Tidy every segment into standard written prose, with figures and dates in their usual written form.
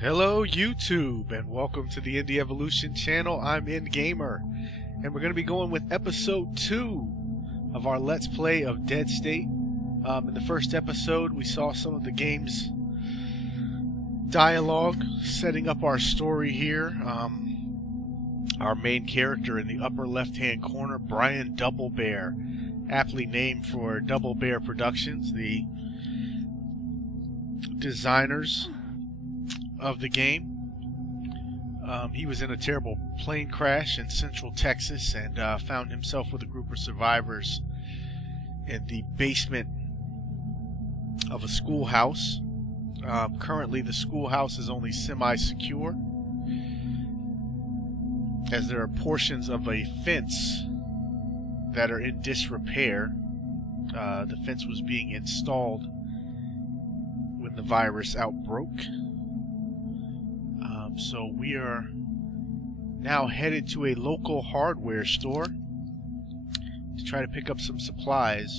Hello YouTube, and welcome to the Indie Evolution channel. I'm InGamer, and we're going to be going with episode 2 of our Let's Play of Dead State. In the first episode, we saw some of the game's dialogue, setting up our story here. Our main character in the upper left-hand corner, Brian DoubleBear, aptly named for DoubleBear Productions, the designers of the game. He was in a terrible plane crash in central Texas and found himself with a group of survivors in the basement of a schoolhouse. Currently the schoolhouse is only semi-secure, as there are portions of a fence that are in disrepair. The fence was being installed when the virus outbroke. So we are now headed to a local hardware store to try to pick up some supplies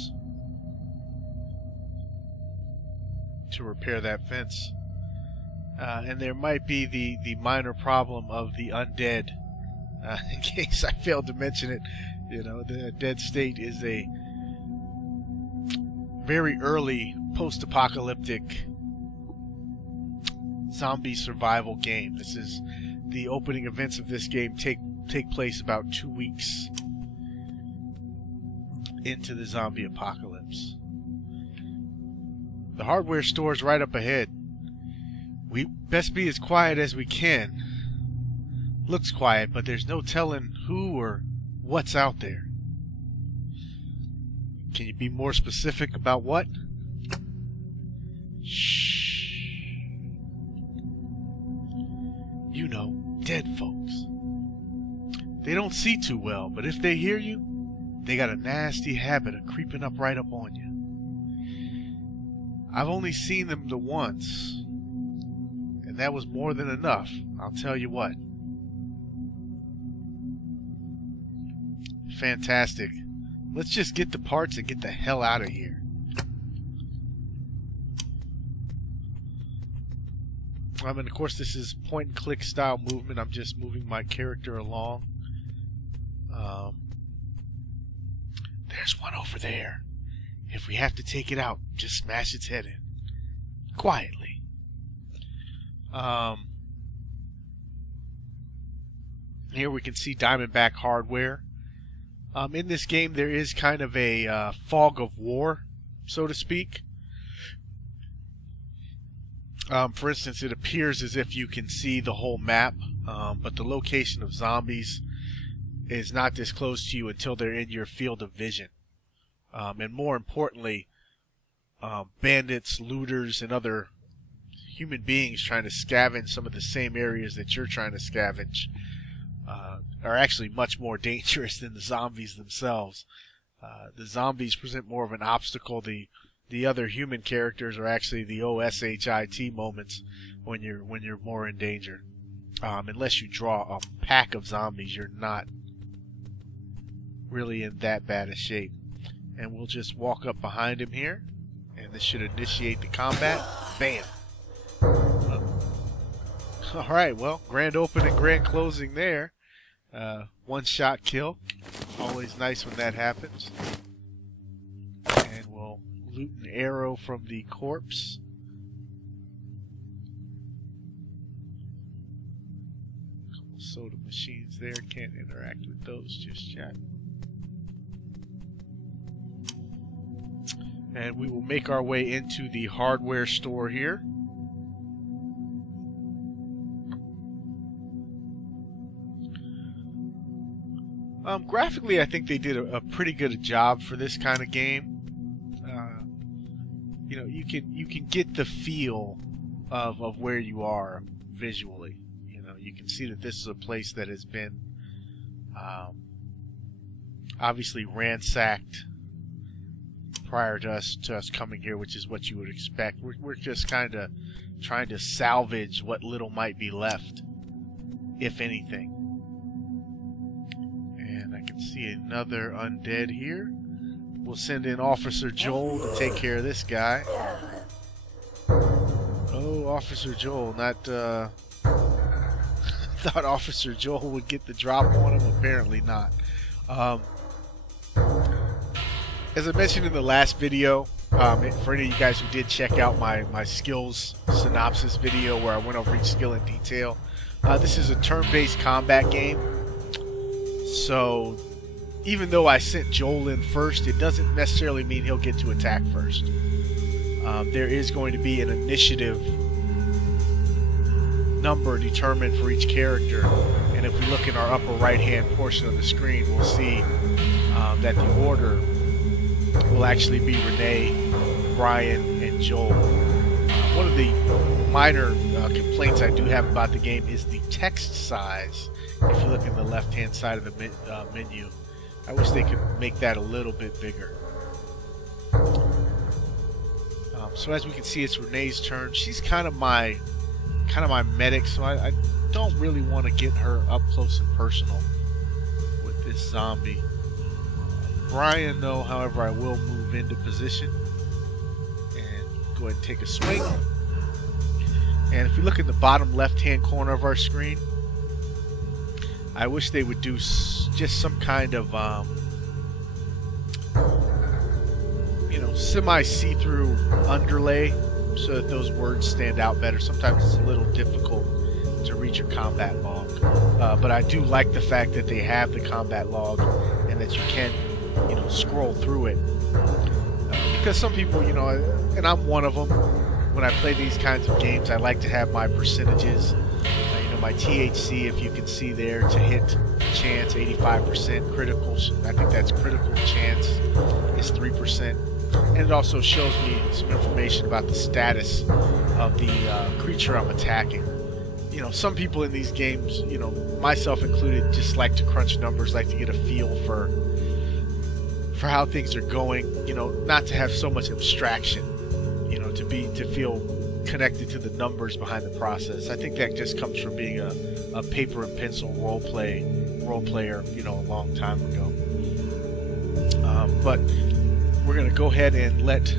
to repair that fence. And there might be the minor problem of the undead. In case I failed to mention it, you know, the Dead State is a very early post-apocalyptic zombie survival game. This is the opening events of this game take place about 2 weeks into the zombie apocalypse. The hardware store is right up ahead. We best be as quiet as we can. Looks quiet, but there's no telling who or what's out there. Can you be more specific about what? Shh. You know, dead folks. They don't see too well, but if they hear you, they got a nasty habit of creeping up right up on you. I've only seen them the once, and that was more than enough, I'll tell you what. Fantastic. Let's just get the parts and get the hell out of here. And of course this is point and click style movement. I'm just moving my character along. There's one over there. If we have to take it out, just smash its head in. Quietly. Here we can see Diamondback hardware. In this game there is kind of a fog of war, so to speak. For instance, it appears as if you can see the whole map, but the location of zombies is not disclosed to you until they're in your field of vision. And more importantly, bandits, looters, and other human beings trying to scavenge some of the same areas that you're trying to scavenge are actually much more dangerous than the zombies themselves. The zombies present more of an obstacle. The other human characters are actually the OSHIT moments when you're more in danger. Unless you draw a pack of zombies, you're not really in that bad a shape. And we'll just walk up behind him here, and this should initiate the combat. Bam! Alright, well, grand opening, grand closing there. One shot kill. Always nice when that happens. And we'll loot an arrow from the corpse. Couple soda machines there. Can't interact with those just yet. And we will make our way into the hardware store here. Graphically, I think they did a pretty good job for this kind of game. You know, you can get the feel of where you are visually. You know, you can see that this is a place that has been obviously ransacked prior to us coming here, which is what you would expect. We're just kind of trying to salvage what little might be left, if anything. And I can see another undead here. We'll send in Officer Joel to take care of this guy. Oh, Officer Joel, not thought Officer Joel would get the drop on him. Apparently not. As I mentioned in the last video, for any of you guys who did check out my skills synopsis video where I went over each skill in detail, this is a turn-based combat game. So even though I sent Joel in first, it doesn't necessarily mean he'll get to attack first. There is going to be an initiative number determined for each character, and if we look in our upper right hand portion of the screen, we'll see that the order will actually be Renee, Brian, and Joel. One of the minor complaints I do have about the game is the text size. If you look in the left hand side of the menu, I wish they could make that a little bit bigger. So as we can see, it's Renee's turn. She's kind of my medic, so I don't really want to get her up close and personal with this zombie. Brian, though, however, I will move into position and go ahead and take a swing. And if you look in the bottom left-hand corner of our screen, I wish they would do just some kind of semi-see-through underlay so that those words stand out better. Sometimes it's a little difficult to read your combat log, but I do like the fact that they have the combat log and that you can, scroll through it. Because some people, and I'm one of them, when I play these kinds of games, I like to have my percentages. My THC, if you can see there, to hit chance 85%, critical, I think that's critical chance is 3%, and it also shows me some information about the status of the creature I'm attacking. Some people in these games, myself included, just like to crunch numbers, like to get a feel for how things are going, not to have so much abstraction, to feel connected to the numbers behind the process. I think that just comes from being a paper and pencil role player, a long time ago. But we're gonna go ahead and let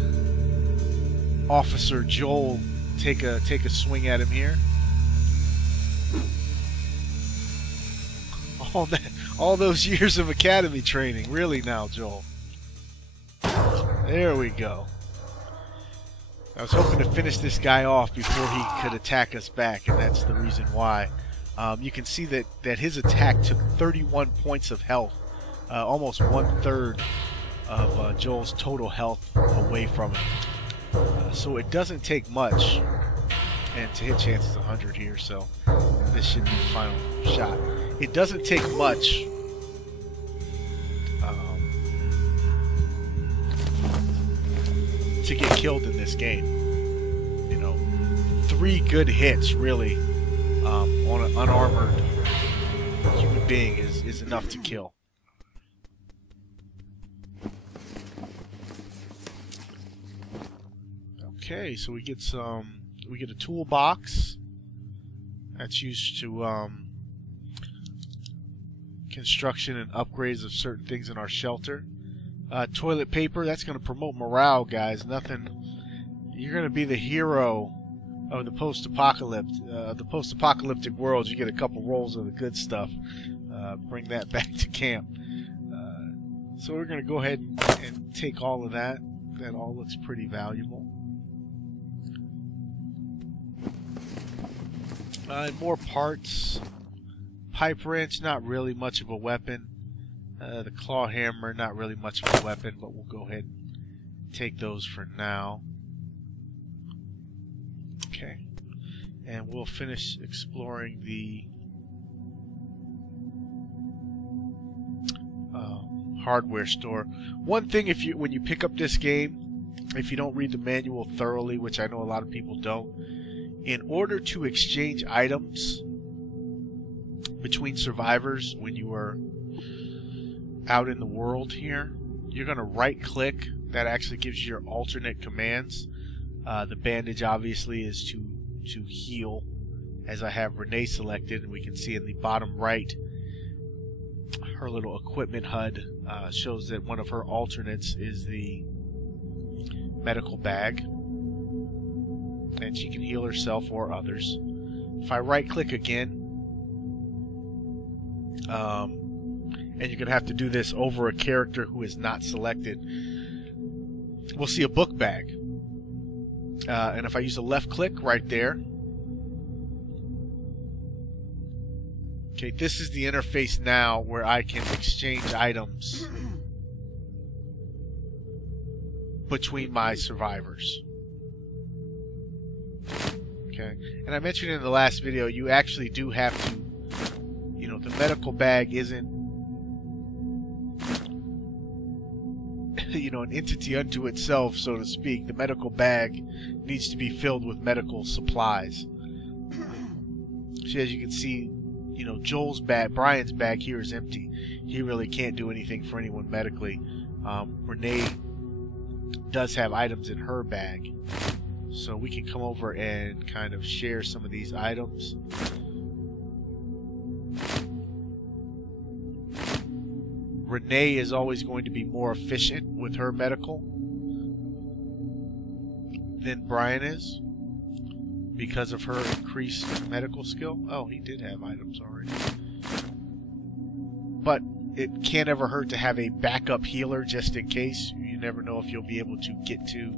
Officer Joel take a swing at him here. All those years of academy training, really now, Joel. There we go. I was hoping to finish this guy off before he could attack us back, and that's the reason why. You can see that his attack took 31 points of health, almost 1/3 of Joel's total health away from him. So it doesn't take much, and to hit chance is 100 here, so this should be the final shot. It doesn't take much to get killed in this game. 3 good hits really on an unarmored human being is enough to kill. Okay, so we get a toolbox that's used to construction and upgrades of certain things in our shelter. Toilet paper, that's going to promote morale, guys. You're going to be the hero of the post-apocalyptic world. You get a couple rolls of the good stuff. Bring that back to camp. So we're going to go ahead and take all of that. That all looks pretty valuable. More parts. Pipe wrench, not really much of a weapon. The claw hammer, not really much of a weapon, but we'll go ahead and take those for now. Okay. And we'll finish exploring the hardware store. One thing, when you pick up this game, if you don't read the manual thoroughly, which I know a lot of people don't, in order to exchange items between survivors when you are out in the world here, you're going to right click. That actually gives you your alternate commands. The bandage obviously is to heal, as I have Renee selected, and we can see in the bottom right her little equipment HUD shows that one of her alternates is the medical bag, and and she can heal herself or others. If I right click again, and you're going to have to do this over a character who is not selected, we'll see a book bag. And if I use a left click right there, okay, this is the interface now where I can exchange items between my survivors. Okay, and I mentioned in the last video, you actually do have to, you know, the medical bag isn't, you know, an entity unto itself, so to speak. The medical bag needs to be filled with medical supplies. So as you can see, you know, Joel's bag, Brian's bag here is empty. He really can't do anything for anyone medically. Renee does have items in her bag, so we can come over and kind of share some of these items. Renee is always going to be more efficient with her medical than Brian is because of her increased medical skill. Oh, he did have items already. But it can't ever hurt to have a backup healer just in case. You never know if you'll be able to get to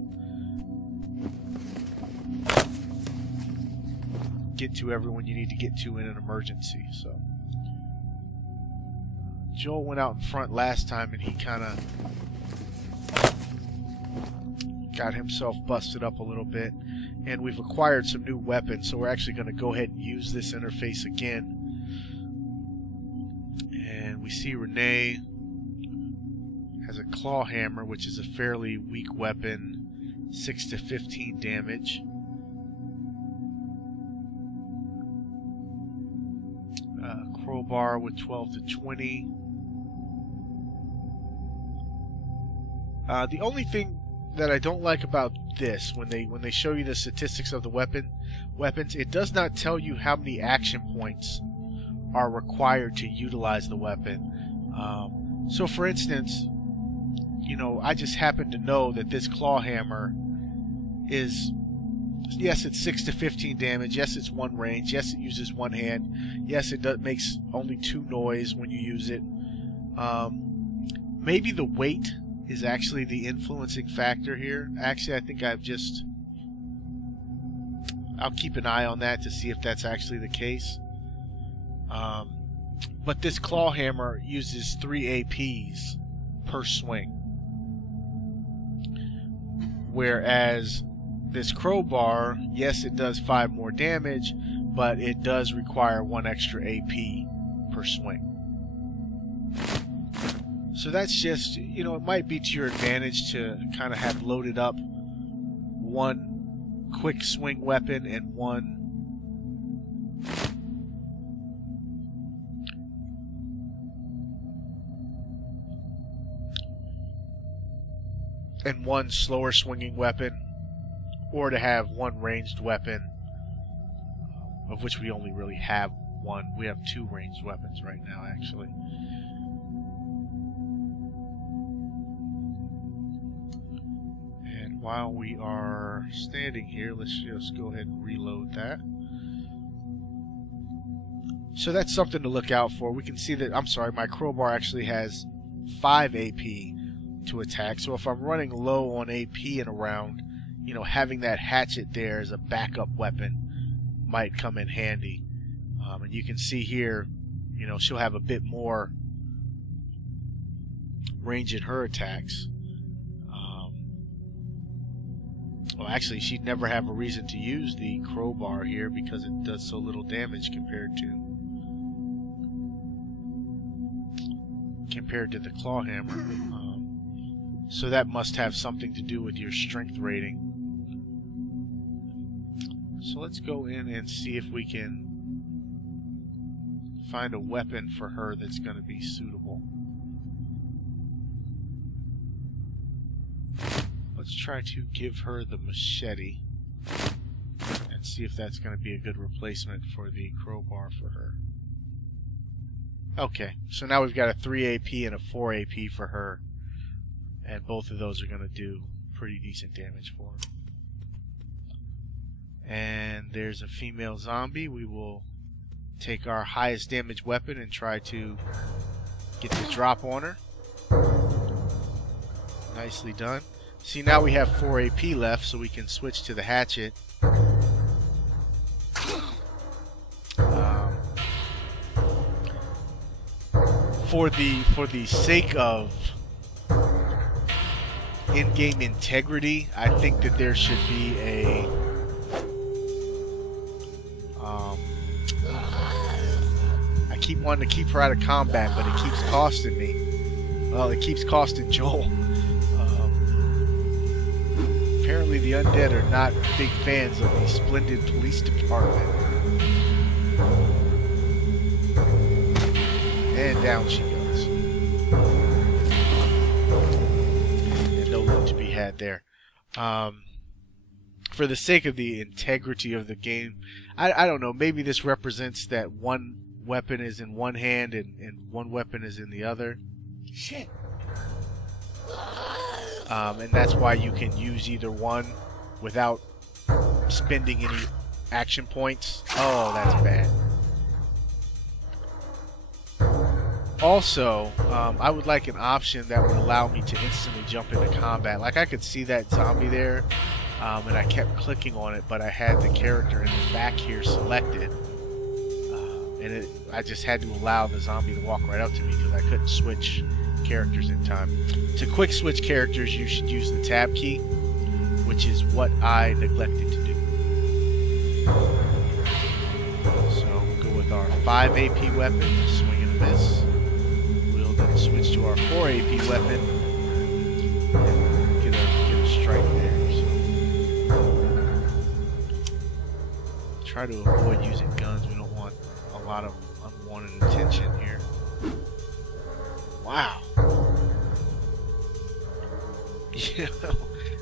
everyone you need to get to in an emergency. So Joel went out in front last time and he kind of got himself busted up a little bit, and we've acquired some new weapons, so we're actually going to go ahead and use this interface again. And we see Renee has a claw hammer, which is a fairly weak weapon, 6 to 15 damage. Crowbar with 12 to 20. The only thing that I don't like about this, when they show you the statistics of the weapons, it does not tell you how many action points are required to utilize the weapon. So for instance, you know, I just happen to know that this claw hammer is, yes, it's 6 to 15 damage, yes, it's one range, yes, it uses one hand, yes, it makes only 2 noise when you use it. Maybe the weight is actually the influencing factor here. Actually, I think I'll keep an eye on that to see if that's actually the case. But this claw hammer uses 3 APs per swing, whereas this crowbar, yes, it does 5 more damage, but it does require 1 extra AP per swing. So that's just, you know, it might be to your advantage to kind of have loaded up 1 quick swing weapon and one slower swinging weapon, or to have 1 ranged weapon, of which we only really have 1. We have 2 ranged weapons right now, actually. And while we are standing here, let's just go ahead and reload that. So that's something to look out for. We can see that, I'm sorry, my crowbar actually has 5 AP to attack. So if I'm running low on AP in a round, you know, having that hatchet there as a backup weapon might come in handy. And you can see here, you know, she'll have a bit more range in her attacks. Well, actually, she'd never have a reason to use the crowbar here because it does so little damage compared to the claw hammer. So that must have something to do with your strength rating. So let's go in and see if we can find a weapon for her that's going to be suitable. Let's try to give her the machete and see if that's going to be a good replacement for the crowbar for her. Okay, so now we've got a 3 AP and a 4 AP for her, and both of those are going to do pretty decent damage for her. And there's a female zombie. We will take our highest damage weapon and try to get the drop on her. Nicely done. See, now we have 4 AP left, so we can switch to the hatchet. For the sake of in-game integrity, I think that there should be a I keep wanting to keep her out of combat, but it keeps costing me. Well, it keeps costing Joel. Apparently the undead are not big fans of the splendid police department. And down she goes. And no loot to be had there. For the sake of the integrity of the game, I don't know, maybe this represents that one weapon is in one hand and one weapon is in the other. Shit. And that's why you can use either one without spending any action points. Oh, that's bad. Also, I would like an option that would allow me to instantly jump into combat. Like, I could see that zombie there, and I kept clicking on it, but I had the character in the back here selected. And I just had to allow the zombie to walk right up to me because I couldn't switch characters in time. To quick switch characters, you should use the tab key, which is what I neglected to do. So we'll go with our 5 AP weapon, swing and a miss. We'll then switch to our 4 AP weapon and get a strike there. So try to avoid using guns. We don't want a lot of unwanted attention here. Wow. You know,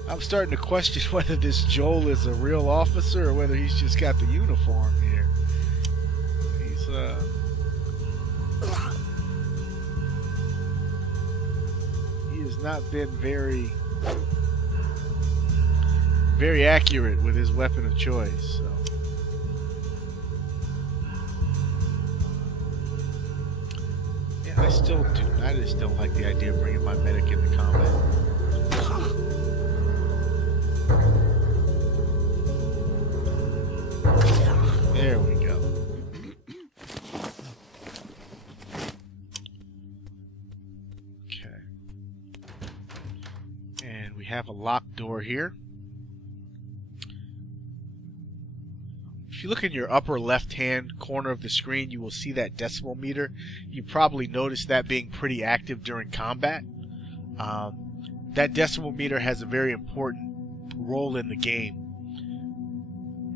I'm starting to question whether this Joel is a real officer or whether he's just got the uniform here. He's he has not been very accurate with his weapon of choice. So. I just don't like the idea of bringing my medic into combat. There we go. Okay. And we have a locked door here. If you look in your upper left-hand corner of the screen, you will see that decimal meter. You probably noticed that being pretty active during combat. That decimal meter has a very important role in the game,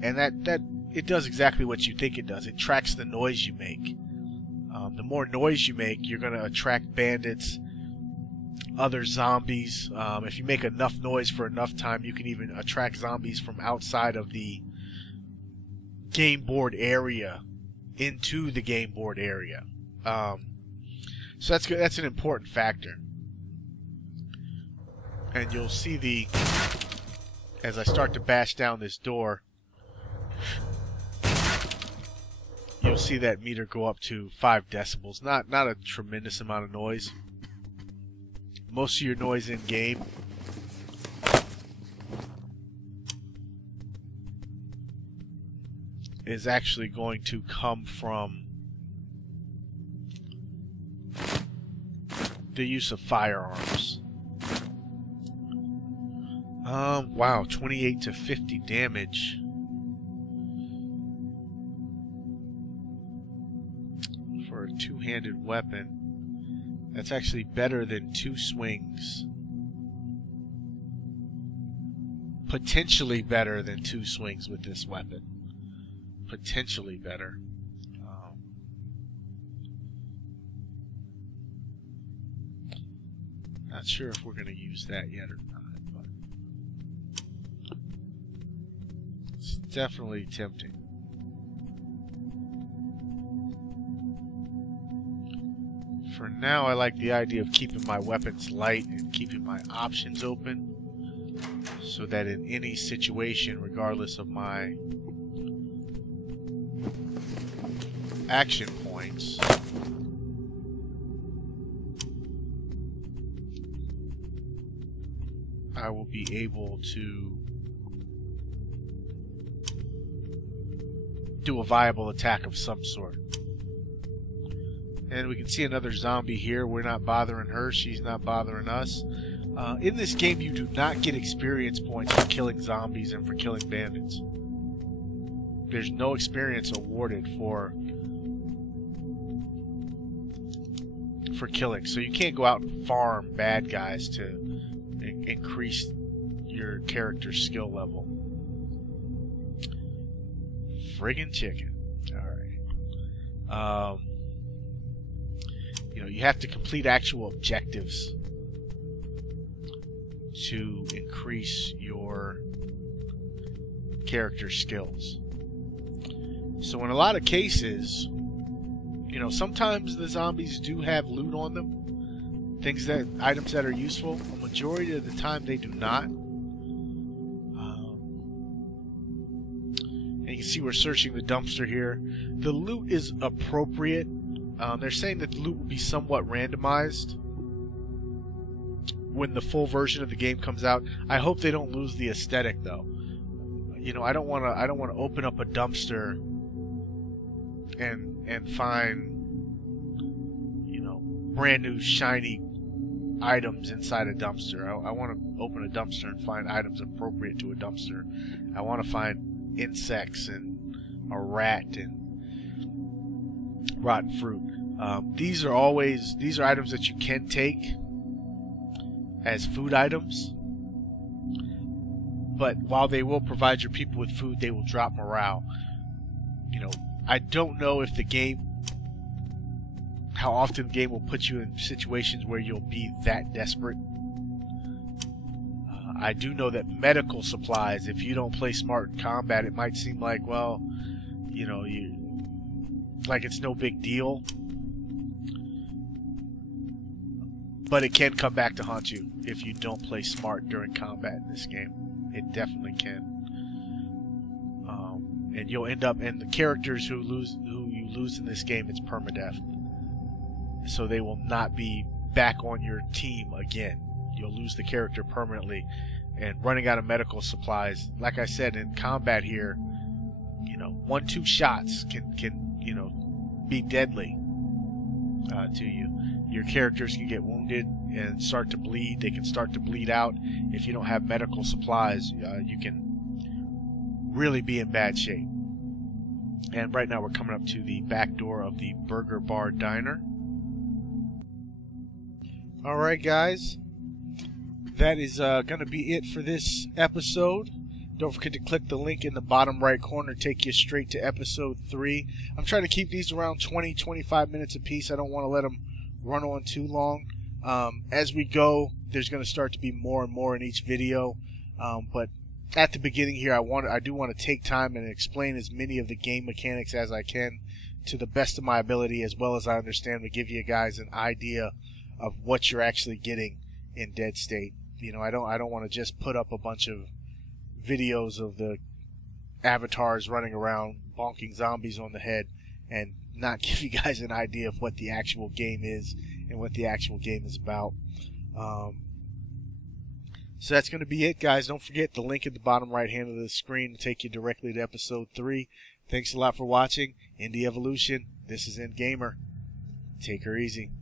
and that it does exactly what you think it does. It tracks the noise you make. The more noise you make, you're going to attract bandits, other zombies. If you make enough noise for enough time, you can even attract zombies from outside of the game board area into the game board area. So that's good. That's an important factor. And you'll see as I start to bash down this door, you'll see that meter go up to 5 decibels. Not a tremendous amount of noise. Most of your noise in game is actually going to come from the use of firearms. Wow, 28 to 50 damage. For a two-handed weapon. That's actually better than 2 swings. Potentially better than 2 swings with this weapon. Potentially better. Not sure if we're going to use that yet or not, but it's definitely tempting. For now, I like the idea of keeping my weapons light and keeping my options open. so that in any situation, regardless of my action points, I will be able to do a viable attack of some sort. And we can see another zombie here. We're not bothering her. She's not bothering us. In this game, you do not get experience points for killing zombies and for killing bandits. There's no experience awarded for killing. So you can't go out and farm bad guys to increase your character's skill level. Friggin' chicken. Alright. You know, you have to complete actual objectives to increase your character skills. So in a lot of cases, you know, sometimes the zombies do have loot on them, items that are useful. A majority of the time they do not. And you can see we're searching the dumpster here. The loot is appropriate. They're saying that the loot will be somewhat randomized when the full version of the game comes out. I hope they don't lose the aesthetic, though. You know, I don't want to open up a dumpster and find, you know, brand new shiny items inside a dumpster. I want to open a dumpster and find items appropriate to a dumpster. I want to find insects and a rat and rotten fruit. These are items that you can take as food items, but while they will provide your people with food, they will drop morale. You know, I don't know if how often the game will put you in situations where you'll be that desperate. I do know that medical supplies, if you don't play smart in combat, it might seem like, well, you know, like it's no big deal. But it can come back to haunt you if you don't play smart during combat in this game. It definitely can. And you'll end up, and the characters who you lose in this game, it's permadeath. So they will not be back on your team again. You'll lose the character permanently. And running out of medical supplies, like I said, in combat here, you know, 1-2 shots can you know, be deadly to you. Your characters can get wounded and start to bleed. They can start to bleed out. If you don't have medical supplies, you can really be in bad shape. And right now we're coming up to the back door of the Burger Bar Diner. Alright guys, that is going to be it for this episode. Don't forget to click the link in the bottom right corner, take you straight to episode 3. I'm trying to keep these around 20-25 minutes apiece. I don't want to let them run on too long. As we go, there's going to start to be more and more in each video. But at the beginning here, I do want to take time and explain as many of the game mechanics as I can to the best of my ability, as well as I understand, to give you guys an idea of what you're actually getting in Dead State. You know, I don't want to just put up a bunch of videos of the avatars running around bonking zombies on the head and not give you guys an idea of what the actual game is and what the actual game is about. So that's going to be it, guys. Don't forget the link at the bottom right hand of the screen to take you directly to episode 3. Thanks a lot for watching. Indie Evolution. This is Gamer. Take her easy.